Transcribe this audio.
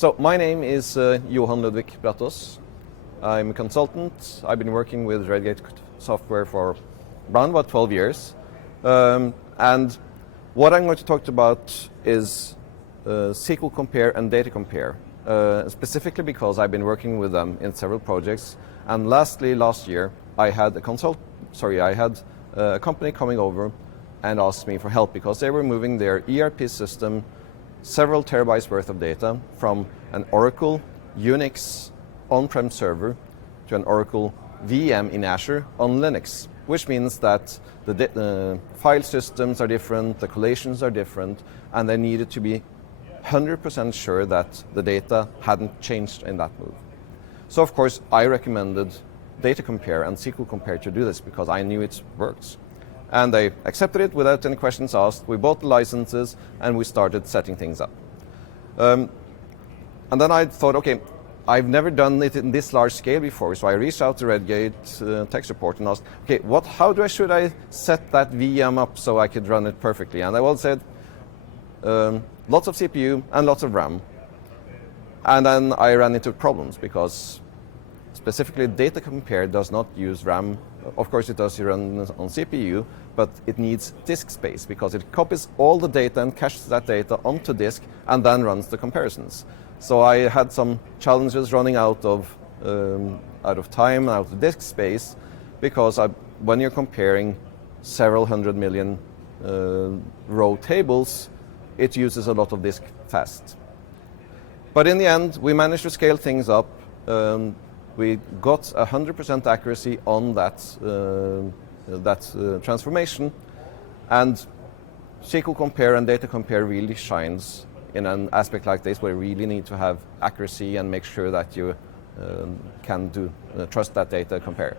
So my name is Johan Ludvig Brattås. I'm a consultant. I've been working with Redgate software for around about 12 years. And what I'm going to talk about is SQL Compare and Data Compare, specifically because I've been working with them in several projects. And lastly, last year, I had a company coming over and asked me for help because they were moving their ERP system several terabytes worth of data from an Oracle Unix on-prem server to an Oracle VM in Azure on Linux, which means that the file systems are different, the collations are different, and they needed to be 100% sure that the data hadn't changed in that move. So of course I recommended Data Compare and SQL Compare to do this because I knew it works. And they accepted it without any questions asked. We bought the licenses and we started setting things up. And then I thought, okay, I've never done it in this large scale before, so I reached out to Redgate tech support and asked, okay, should I set that VM up so I could run it perfectly? And they all said, lots of CPU and lots of RAM. And then I ran into problems because specifically Data Compare does not use RAM. Of course it does run on CPU, but it needs disk space because it copies all the data and caches that data onto disk and then runs the comparisons. So I had some challenges running out of time, out of disk space, because when you're comparing several 100 million row tables, it uses a lot of disk fast. But in the end, we managed to scale things up. We got 100% accuracy on that transformation, and SQL Compare and Data Compare really shines in an aspect like this where you really need to have accuracy and make sure that you can trust that data compare.